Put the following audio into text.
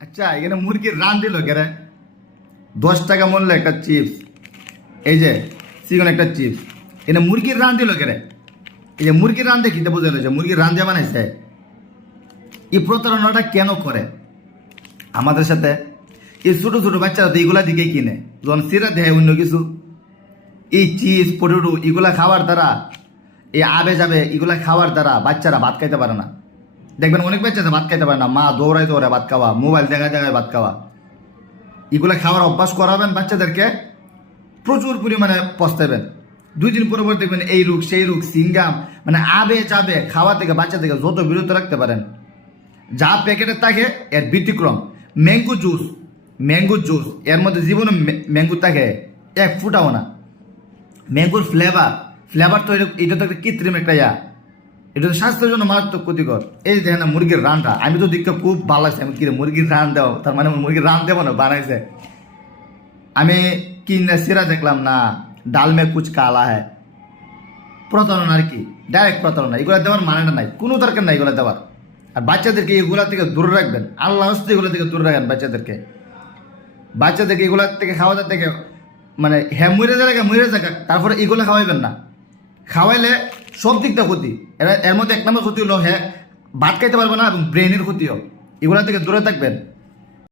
আচ্ছা এখানে মুরগির রান দিল কেরে দশ টাকা মূল্য একটা চিপস। এই যে, চিকন একটা চিপস। এখানে মুরগির রান দিল কেরে এই যে মুরগির রান দেখিতে বোঝা যাচ্ছে মুরগির রান যে বানাইছে। এই প্রতারণাটা কেন করে? আমাদের সাথে এই ছোট ছোট বাচ্চারা তো এইগুলা দিকেই কিনে। যখন সিরা দেয় অন্য কিছু। এই চিজ পটেটো, এগুলা খাওয়ার দ্বারা, এই আবে যাবে এগুলা খাওয়ার দ্বারা বাচ্চারা ভাত খাইতে পারে না। দেখবেন অনেক বাচ্চা আছে, ভাত খাইতে পারে না। মা দৌড়ায় দৌড়ায় ভাত খাওয়া, মোবাইল দেখায় দেখায় ভাত খাওয়া। এগুলো খাওয়ার অভ্যাস করাবেন বাচ্চাদেরকে, প্রচুর পরিমাণে পস্তাবেন। দুই দিন পরে পরে দেখবেন এই রোগ, সেই রোগ সিঙ্গাম মানে আবে যাবে খাওয়া থেকে বাচ্চা থেকে যত বিরত রাখতে পারেন। যা প্যাকেটে থাকে, এর ব্যতিক্রম। ম্যাঙ্গো জুস ম্যাঙ্গো জুস, এর মধ্যে জীবনে ম্যাঙ্গো থাকে, এক ফুটাও না। ম্যাঙ্গোর ফ্লেভার ফ্লেভার তো এটা তো একটা কৃত্রিম একটা ইয়া। এটা তো স্বাস্থ্যের জন্য মারাত্মক ক্ষতিকর। এই দেখেন না মুরগির রানটা। আমি তো দেখতে খুব ভালো লাগছে। আমি কি রে, মুরগির রান দেও। তার মানে মুরগির রান দেবো না বানাইছে। আমি কিনে সিরা দেখলাম না ডাল মে কুচ কালা হ্যায়। প্রতারণা আর কি? ডাইরেক্ট প্রতারণা। এগুলো দেওয়ার মানেটা নাই। কোনো দরকার নাই এগুলো দেওয়ার। আর বাচ্চাদেরকে এগুলা থেকে দূরে রাখবেন। আল্লাহ হস্তে এগুলো থেকে দূরে রাখেন বাচ্চাদেরকে। বাচ্চাদেরকে এগুলা থেকে খাওয়াতে থেকে মানে হ্যাঁ মরে যাবে মরে যাক তারপরে এগুলো খাওয়াইবেন না। খাওয়াইলে সব দিকটা ক্ষতি। এর মধ্যে এক নম্বর ক্ষতি হলো হ্যাঁ ভাত খাইতে পারবে না এবং ব্রেনের ক্ষতিও। এগুলো থেকে দূরে থাকবেন।